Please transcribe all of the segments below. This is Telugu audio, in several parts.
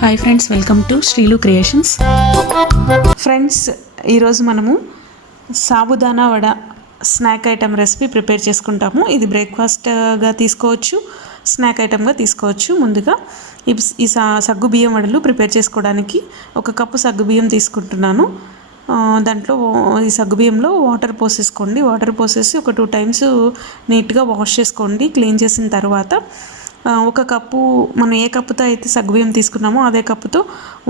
Hi friends, welcome to Sreelu creations. Friends, ఈరోజు మనము sabudana vada snack item recipe prepare చేసుకుంటాము. ఇది బ్రేక్ఫాస్ట్గా తీసుకోవచ్చు, స్నాక్ ఐటెంగా తీసుకోవచ్చు. ముందుగా ఈ సగ్గుబియ్యం వడలు ప్రిపేర్ చేసుకోవడానికి 1 కప్పు సగ్గుబియ్యం తీసుకుంటున్నాను. దాంట్లో ఈ సగ్గుబియ్యంలో వాటర్ పోసేసుకోండి. వాటర్ పోసేసి ఒక 2 టైమ్స్ నీట్గా వాష్ చేసుకోండి. క్లీన్ చేసిన తర్వాత 1 కప్పు మనం ఏ కప్పుతో అయితే సగ్గుబియ్యం తీసుకున్నామో అదే కప్పుతో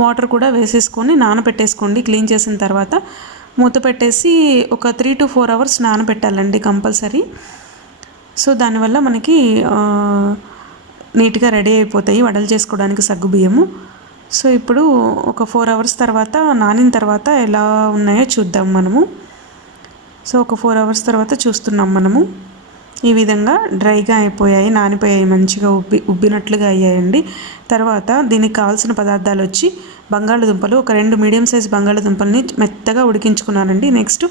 వాటర్ కూడా వేసేసుకొని నానబెట్టేసుకోండి. క్లీన్ చేసిన తర్వాత మూత పెట్టేసి ఒక 3 to 4 అవర్స్ నానబెట్టాలండి కంపల్సరీ. సో దానివల్ల మనకి నీట్గా రెడీ అయిపోతాయి వడలు చేసుకోవడానికి సగ్గుబియ్యము. సో ఇప్పుడు ఒక 4 అవర్స్ తర్వాత నానిన తర్వాత ఎలా ఉన్నాయో చూద్దాం మనము. సో ఒక 4 అవర్స్ తర్వాత చూస్తున్నాం మనము. ఈ విధంగా డ్రైగా అయిపోయాయి, నానిపోయాయి, మంచిగా ఉబ్బినట్లుగా అయ్యాయండి. తర్వాత దీనికి కావాల్సిన పదార్థాలు వచ్చి బంగాళదుంపలు, ఒక 2 మీడియం సైజ్ బంగాళదుంపల్ని మెత్తగా ఉడికించుకున్నానండి. నెక్స్ట్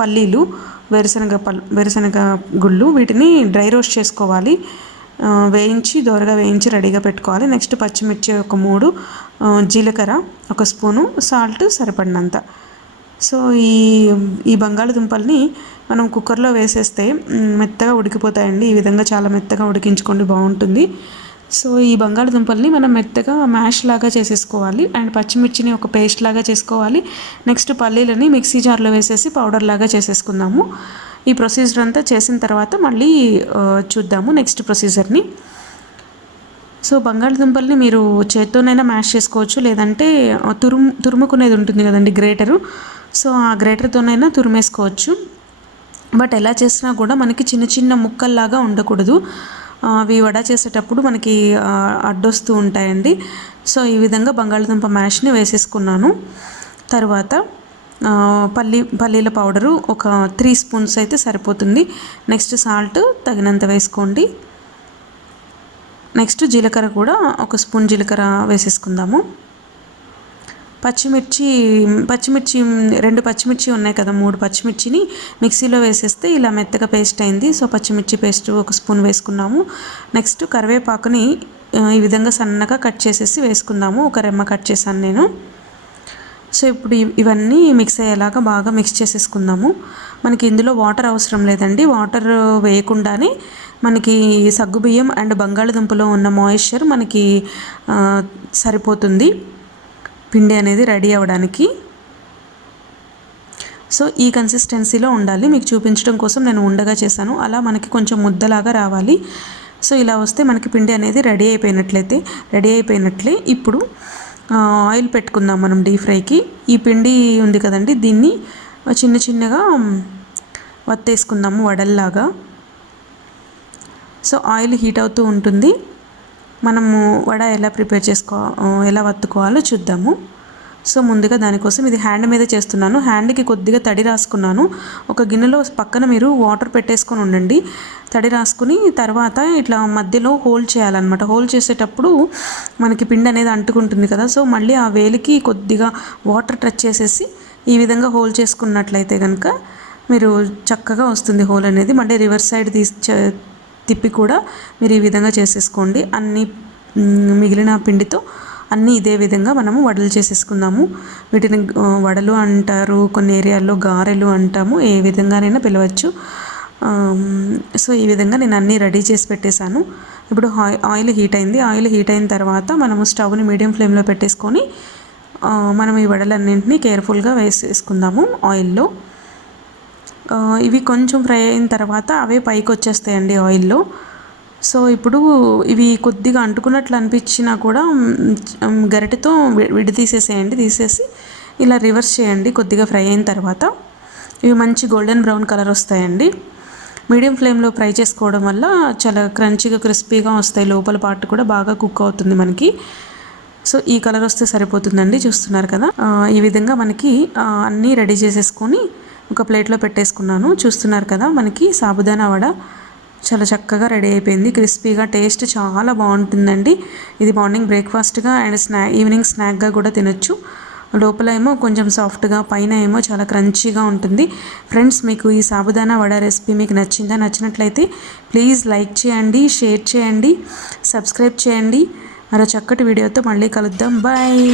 పల్లీలు, వేరుశనగ గుళ్ళు, వీటిని డ్రై రోస్ట్ చేసుకోవాలి. దోరగా వేయించి రెడీగా పెట్టుకోవాలి. నెక్స్ట్ పచ్చిమిర్చి ఒక 3, జీలకర్ర 1 స్పూను, సాల్ట్ సరిపడినంత. సో ఈ బంగాళదుంపల్ని మనం కుక్కర్లో వేసేస్తే మెత్తగా ఉడికిపోతాయండి. ఈ విధంగా చాలా మెత్తగా ఉడికించుకోండి, బాగుంటుంది. సో ఈ బంగాళదుంపల్ని మనం మెత్తగా మ్యాష్ లాగా చేసేసుకోవాలి. అండ్ పచ్చిమిర్చిని ఒక పేస్ట్ లాగా చేసుకోవాలి. నెక్స్ట్ పల్లీలని మిక్సీ జార్లో వేసేసి పౌడర్ లాగా చేసేసుకుందాము. ఈ ప్రొసీజర్ అంతా చేసిన తర్వాత మళ్ళీ చూద్దాము నెక్స్ట్ ప్రొసీజర్ని. సో బంగాళదుంపల్ని మీరు చేత్తోనైనా మ్యాష్ చేసుకోవచ్చు, లేదంటే తురుముకునేది ఉంటుంది కదండి, గ్రేటరు. సో ఆ గ్రేటర్తోనైనా తురిమేసుకోవచ్చు. బట్ ఎలా చేసినా కూడా మనకి చిన్న చిన్న ముక్కల్లాగా ఉండకూడదు. అవి వడ చేసేటప్పుడు మనకి అడ్డొస్తూ ఉంటాయండి. సో ఈ విధంగా బంగాళదుంప మ్యాష్ని వేసేసుకున్నాను. తర్వాత పల్లీల పౌడరు ఒక 3 స్పూన్స్ అయితే సరిపోతుంది. నెక్స్ట్ సాల్ట్ తగినంత వేసుకోండి. నెక్స్ట్ జీలకర్ర కూడా 1 స్పూన్ జీలకర్ర వేసేసుకుందాము. పచ్చిమిర్చి 2 పచ్చిమిర్చి ఉన్నాయి కదా, 3 పచ్చిమిర్చిని మిక్సీలో వేసేస్తే ఇలా మెత్తగా పేస్ట్ అయింది. సో పచ్చిమిర్చి పేస్ట్ 1 స్పూన్ వేసుకున్నాము. నెక్స్ట్ కరివేపాకుని ఈ విధంగా సన్నగా కట్ చేసేసి వేసుకుందాము. 1 రెమ్మ కట్ చేశాను నేను. సో ఇప్పుడు ఇవన్నీ మిక్స్ అయ్యేలాగా బాగా మిక్స్ చేసేసుకుందాము. మనకి ఇందులో వాటర్ అవసరం లేదండి. వాటర్ వేయకుండానే మనకి సగ్గుబియ్యం అండ్ బంగాళదుంపలో ఉన్న మాయిశ్చర్ మనకి సరిపోతుంది పిండి అనేది రెడీ అవ్వడానికి. సో ఈ కన్సిస్టెన్సీలో ఉండాలి. మీకు చూపించడం కోసం నేను ఉండగా చేశాను. అలా మనకి కొంచెం ముద్దలాగా రావాలి. సో ఇలా వస్తే మనకి పిండి అనేది రెడీ అయిపోయినట్లే. ఇప్పుడు ఆయిల్ పెట్టుకుందాం మనం డీప్ ఫ్రైకి. ఈ పిండి ఉంది కదండి, దీన్ని చిన్న చిన్నగా వత్తేసుకుందాము వడల్లాగా. సో ఆయిల్ హీట్ అవుతూ ఉంటుంది. మనము వడ ఎలా వత్తుకోవాలో చూద్దాము. సో ముందుగా దానికోసం ఇది హ్యాండ్ మీద చేస్తున్నాను. హ్యాండ్కి కొద్దిగా తడి రాసుకున్నాను. ఒక గిన్నెలో పక్కన మీరు వాటర్ పెట్టేసుకొని ఉండండి. తడి రాసుకుని తర్వాత ఇట్లా మధ్యలో హోల్డ్ చేయాలన్నమాట. హోల్డ్ చేసేటప్పుడు మనకి పిండి అనేది అంటుకుంటుంది కదా. సో మళ్ళీ ఆ వేలికి కొద్దిగా వాటర్ టచ్ చేసేసి ఈ విధంగా హోల్డ్ చేసుకున్నట్లయితే కనుక మీరు చక్కగా వస్తుంది హోల్ అనేది. మళ్ళీ రివర్స్ సైడ్ తిప్పి కూడా మీరు ఈ విధంగా చేసేసుకోండి. మిగిలిన పిండితో అన్నీ ఇదే విధంగా మనము వడలు చేసేసుకుందాము. వీటిని వడలు అంటారు, కొన్ని ఏరియాల్లో గారెలు అంటాము, ఏ విధంగానైనా పిలవచ్చు. సో ఈ విధంగా నేను అన్నీ రెడీ చేసి పెట్టేశాను. ఇప్పుడు ఆయిల్ హీట్ అయింది. ఆయిల్ హీట్ అయిన తర్వాత మనము స్టవ్ని మీడియం ఫ్లేమ్లో పెట్టేసుకొని మనం ఈ వడలన్నింటినీ కేర్ఫుల్గా వేసేసుకుందాము ఆయిల్లో. ఇవి కొంచెం ఫ్రై అయిన తర్వాత అవే పైకి వచ్చేస్తాయండి ఆయిల్లో. సో ఇప్పుడు ఇవి కొద్దిగా అంటుకున్నట్లు అనిపించినా కూడా గరిటెతో తీసేసి ఇలా రివర్స్ చేయండి. కొద్దిగా ఫ్రై అయిన తర్వాత ఇవి మంచి గోల్డెన్ బ్రౌన్ కలర్ వస్తాయండి. మీడియం ఫ్లేమ్లో ఫ్రై చేసుకోవడం వల్ల చాలా క్రంచీగా క్రిస్పీగా వస్తాయి. లోపల పార్ట్ కూడా బాగా కుక్ అవుతుంది మనకి. సో ఈ కలర్ వస్తే సరిపోతుందండి. చూస్తున్నారు కదా, ఈ విధంగా మనకి అన్నీ రెడీ చేసేసుకొని ఒక ప్లేట్లో పెట్టేసుకున్నాను. చూస్తున్నారు కదా, మనకి సాబుదానా వడ చాలా చక్కగా రెడీ అయిపోయింది. క్రిస్పీగా, టేస్ట్ చాలా బాగుంటుందండి. ఇది మార్నింగ్ బ్రేక్ఫాస్ట్గా అండ్ ఈవినింగ్ స్నాక్గా కూడా తినొచ్చు. లోపల ఏమో కొంచెం సాఫ్ట్గా, పైన ఏమో చాలా క్రంచీగా ఉంటుంది. ఫ్రెండ్స్, మీకు ఈ సాబుదానా వడ రెసిపీ మీకు నచ్చిందా? నచ్చినట్లయితే ప్లీజ్ లైక్ చేయండి, షేర్ చేయండి, సబ్స్క్రైబ్ చేయండి. మరో చక్కటి వీడియోతో మళ్ళీ కలుద్దాం. బాయ్.